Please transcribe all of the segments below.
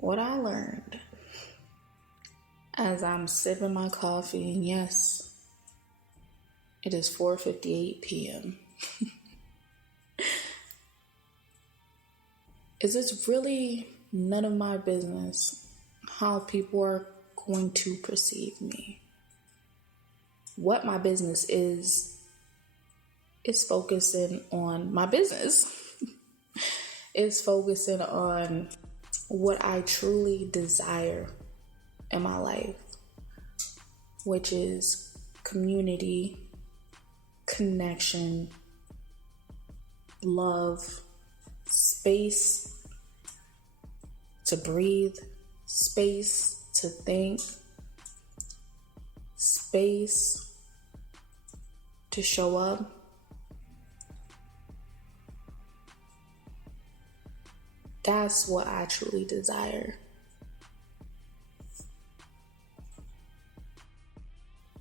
What I learned as I'm sipping my coffee, and yes, it is 4:58 p.m. is it's really none of my business how people are going to perceive me. What my business is focusing on my business. It's focusing on what I truly desire in my life, which is community, connection, love, space to breathe, space to think, space to show up. That's what I truly desire.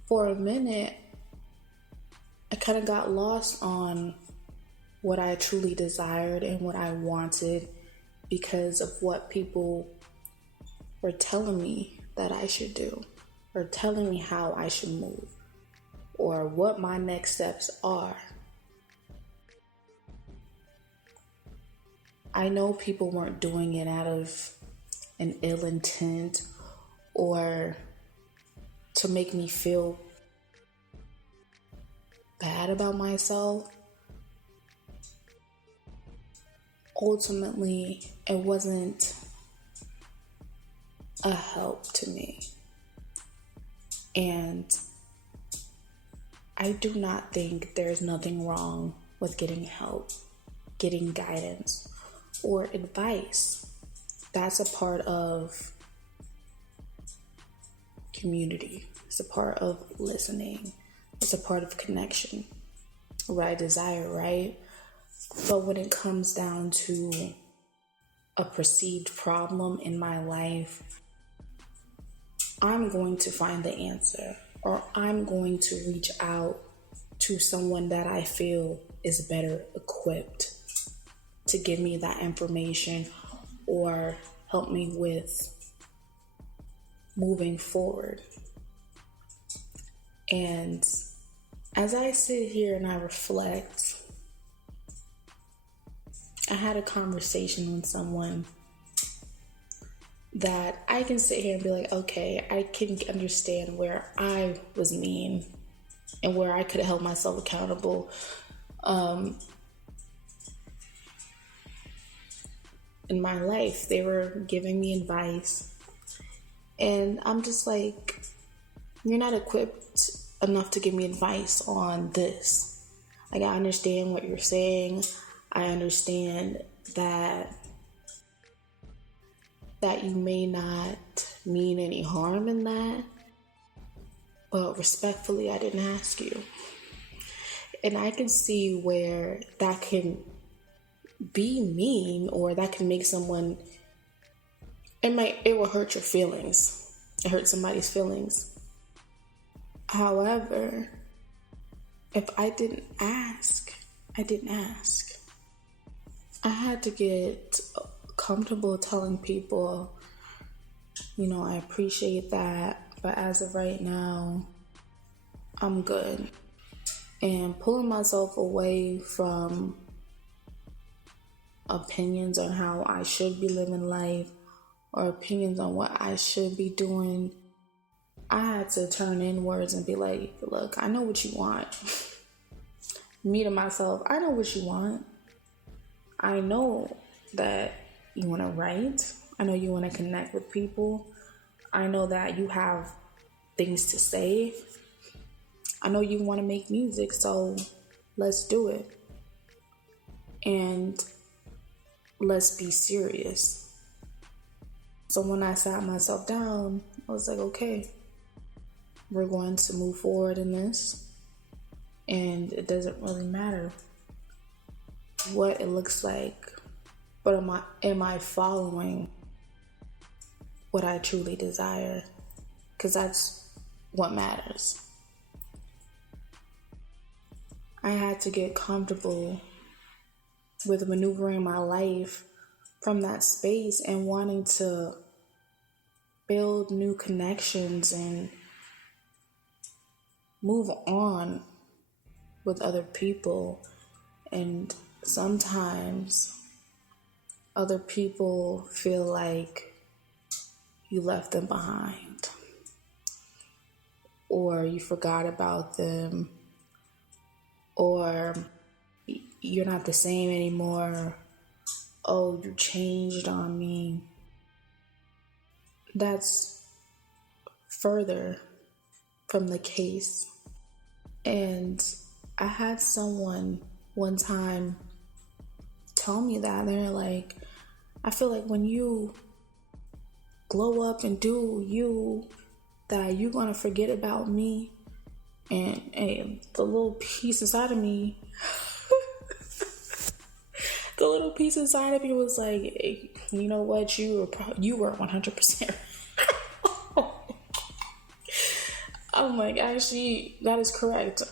For a minute, I kind of got lost on what I truly desired and what I wanted because of what people were telling me that I should do, or telling me how I should move, or what my next steps are. I know people weren't doing it out of an ill intent or to make me feel bad about myself. Ultimately, it wasn't a help to me. And I do not think there's nothing wrong with getting help, getting guidance, or advice. That's a part of community. It's a part of listening. It's a part of connection. What I desire, right? But when it comes down to a perceived problem in my life, I'm going to find the answer, or I'm going to reach out to someone that I feel is better equipped to give me that information or help me with moving forward. And as I sit here and I reflect, I had a conversation with someone that I can sit here and be like, okay, I can understand where I was mean and where I could have held myself accountable. In my life, they were giving me advice, and I'm just like, you're not equipped enough to give me advice on this. Like, I understand what you're saying. I understand that you may not mean any harm in that, but respectfully, I didn't ask you. And I can see where that can be mean, or that can make someone, it will hurt your feelings. It hurts somebody's feelings. However, if I didn't ask, I didn't ask. I had to get comfortable telling people, I appreciate that, but as of right now, I'm good. And pulling myself away from opinions on how I should be living life, or opinions on what I should be doing, I had to turn inwards and be like, look, I know what you want. Me to myself, I know what you want. I know that you want to write. I know you want to connect with people. I know that you have things to say. I know you want to make music, so let's do it. And let's be serious. So when I sat myself down, I was like, okay, we're going to move forward in this. And it doesn't really matter what it looks like, but am I following what I truly desire? Because that's what matters. I had to get comfortable with maneuvering my life from that space and wanting to build new connections and move on with other people. And sometimes other people feel like you left them behind, or you forgot about them, or you're not the same anymore. Oh, you changed on me. That's further from the case. And I had someone one time tell me that. They're like, I feel like when you glow up and do you, that you're gonna forget about me. And the little piece inside of me, was like, hey, you know what? You were 100%. I'm like, actually, that is correct.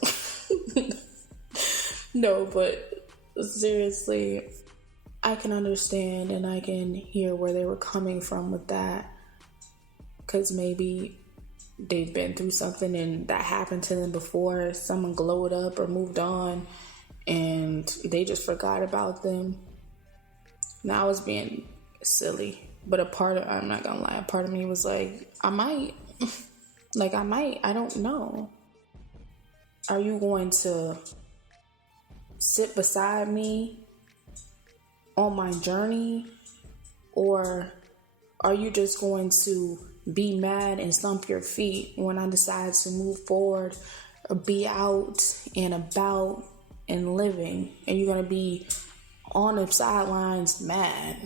No, but seriously, I can understand and I can hear where they were coming from with that. Because maybe they've been through something and that happened to them before. Someone glowed up or moved on and they just forgot about them. Now I was being silly. But I'm not gonna lie, a part of me was like, I might. I don't know. Are you going to sit beside me on my journey? Or are you just going to be mad and stomp your feet when I decide to move forward or be out and about and living, and you're going to be on the sidelines mad?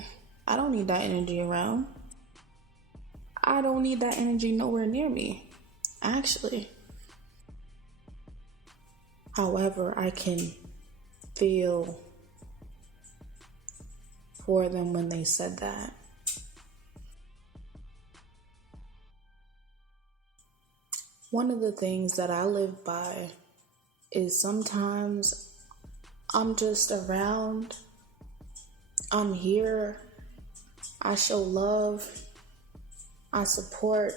I don't need that energy around. I don't need that energy nowhere near me, actually. However, I can feel for them when they said that. One of the things that I live by is sometimes I'm just around, I'm here, I show love, I support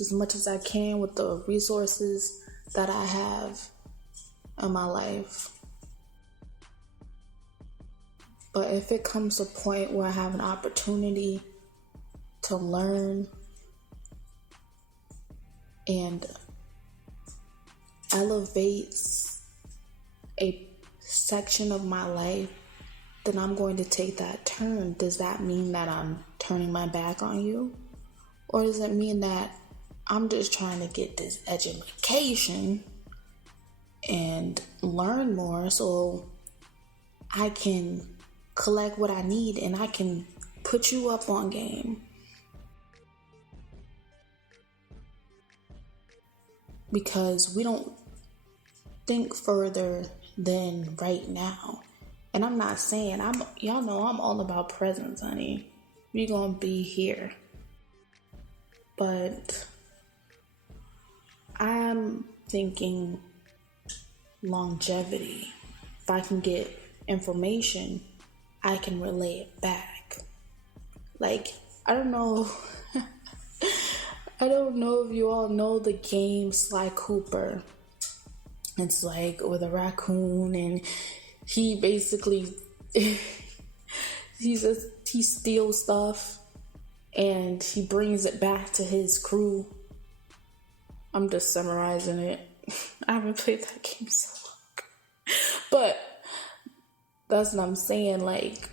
as much as I can with the resources that I have in my life. But if it comes to a point where I have an opportunity to learn and elevates a section of my life, then I'm going to take that turn. Does that mean that I'm turning my back on you? Or does it mean that I'm just trying to get this education and learn more so I can collect what I need and I can put you up on game? Because we don't think further than right now. And I'm not saying, y'all know I'm all about presence, honey. We gonna be here. But I'm thinking longevity. If I can get information, I can relay it back. Like, I don't know if you all know the game Sly Cooper. It's like with a raccoon, and he basically he steals stuff and he brings it back to his crew. I'm just summarizing it. I haven't played that game so long. But that's what I'm saying. Like,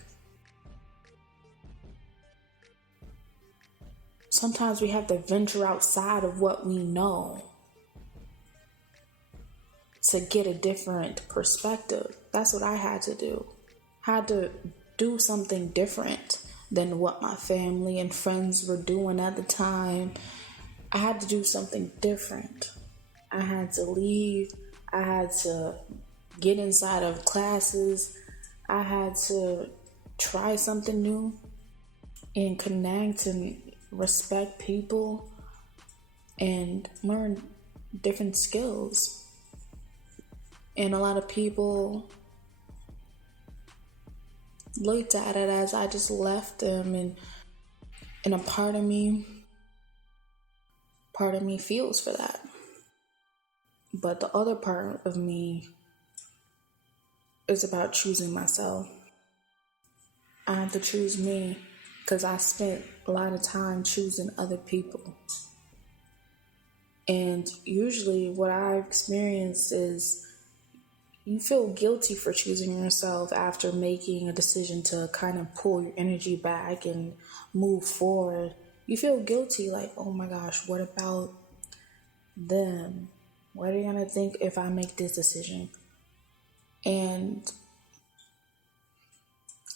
sometimes we have to venture outside of what we know to get a different perspective. That's what I had to do. I had to do something different than what my family and friends were doing at the time. I had to do something different. I had to leave. I had to get inside of classes. I had to try something new and connect and respect people and learn different skills. And a lot of people looked at it as I just left them, and a part of me part of me feels for that. But the other part of me is about choosing myself. I have to choose me because I spent a lot of time choosing other people. And usually what I've experienced is you feel guilty for choosing yourself after making a decision to kind of pull your energy back and move forward. You feel guilty, like, oh my gosh, what about them? What are they going to think if I make this decision? And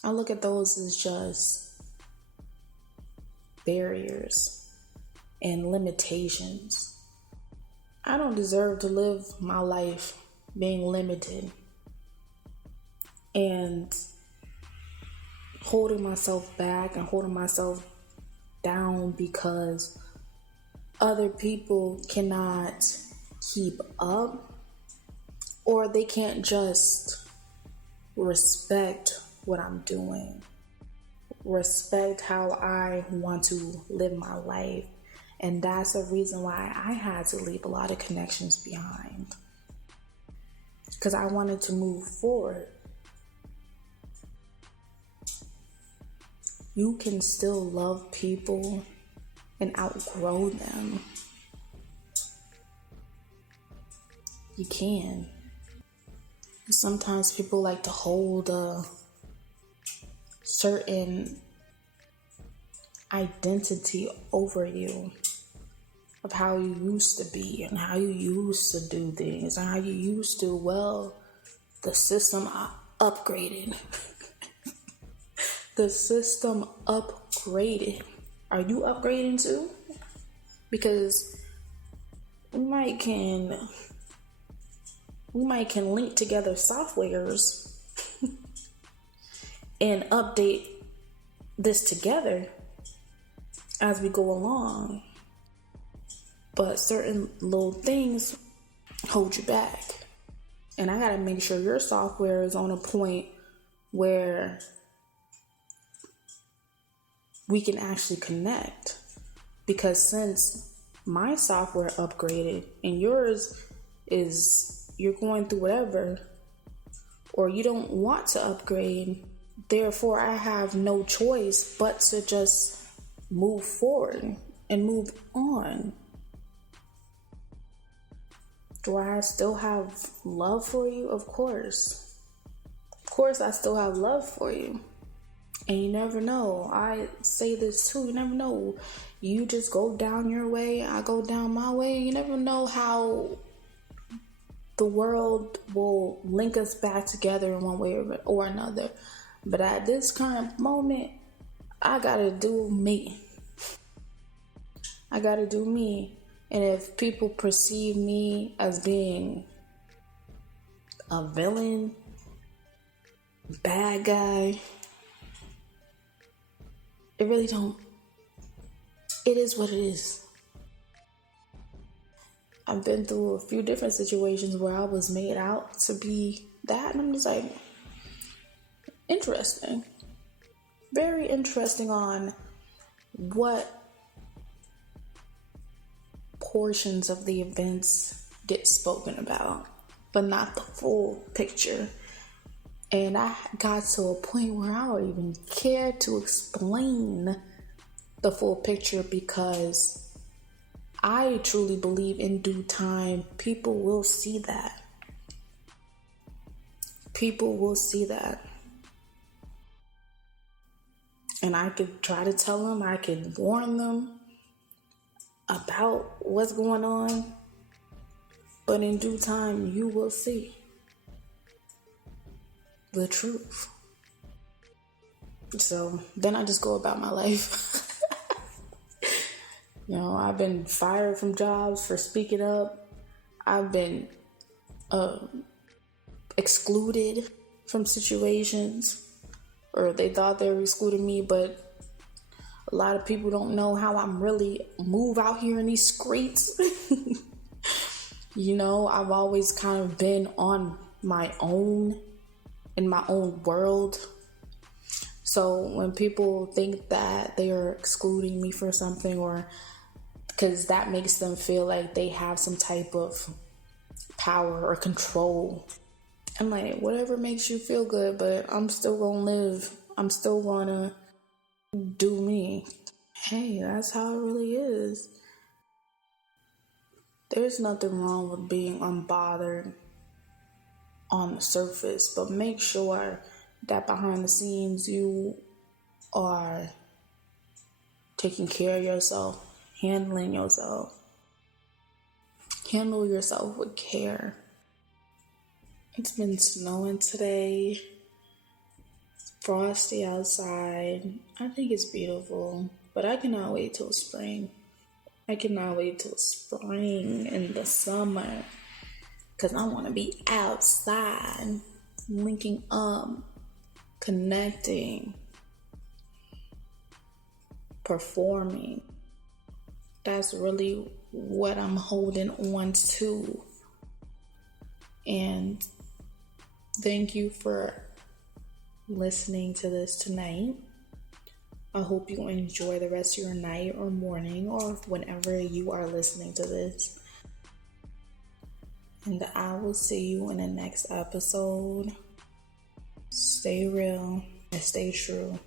I look at those as just barriers and limitations. I don't deserve to live my life being limited and holding myself back and holding myself down because other people cannot keep up, or they can't just respect what I'm doing, respect how I want to live my life. And that's the reason why I had to leave a lot of connections behind, because I wanted to move forward. You can still love people and outgrow them. You can. Sometimes people like to hold a certain identity over you of how you used to be and how you used to do things and how you used to, well, the system upgraded. The system upgraded. Are you upgrading too? Because we might can link together softwares and update this together as we go along. But certain little things hold you back. And I gotta make sure your software is on a point where we can actually connect. Because since my software upgraded and yours is, you're going through whatever, or you don't want to upgrade, therefore I have no choice but to just move forward and move on. Do I still have love for you? Of course. Of course I still have love for you. And you never know. I say this too. You never know. You just go down your way, I go down my way. You never know how the world will link us back together in one way or another. But at this current moment, I gotta do me. I gotta do me. And if people perceive me as being a villain, bad guy, it really don't. It is what it is. I've been through a few different situations where I was made out to be that, and I'm just like, interesting. Very interesting on what portions of the events get spoken about, but not the full picture. And I got to a point where I don't even care to explain the full picture, because I truly believe in due time, people will see that. People will see that. And I could try to tell them, I could warn them about what's going on, but in due time, you will see the truth. So then I just go about my life. I've been fired from jobs for speaking up. I've been excluded from situations, or they thought they were excluding me, but a lot of people don't know how I'm really move out here in these streets. I've always kind of been on my own, in my own world. So when people think that they are excluding me for something, or because that makes them feel like they have some type of power or control. I'm like, whatever makes you feel good, but I'm still gonna live. I'm still gonna do me. Hey, that's how it really is. There's nothing wrong with being unbothered on the surface, but make sure that behind the scenes you are taking care of yourself, handling yourself. Handle yourself with care. It's been snowing today. It's frosty outside. I think it's beautiful, but I cannot wait till spring. I cannot wait till spring and the summer, because I want to be outside, linking up, connecting, performing. That's really what I'm holding on to. And thank you for listening to this tonight. I hope you enjoy the rest of your night or morning or whenever you are listening to this. And I will see you in the next episode. Stay real and stay true.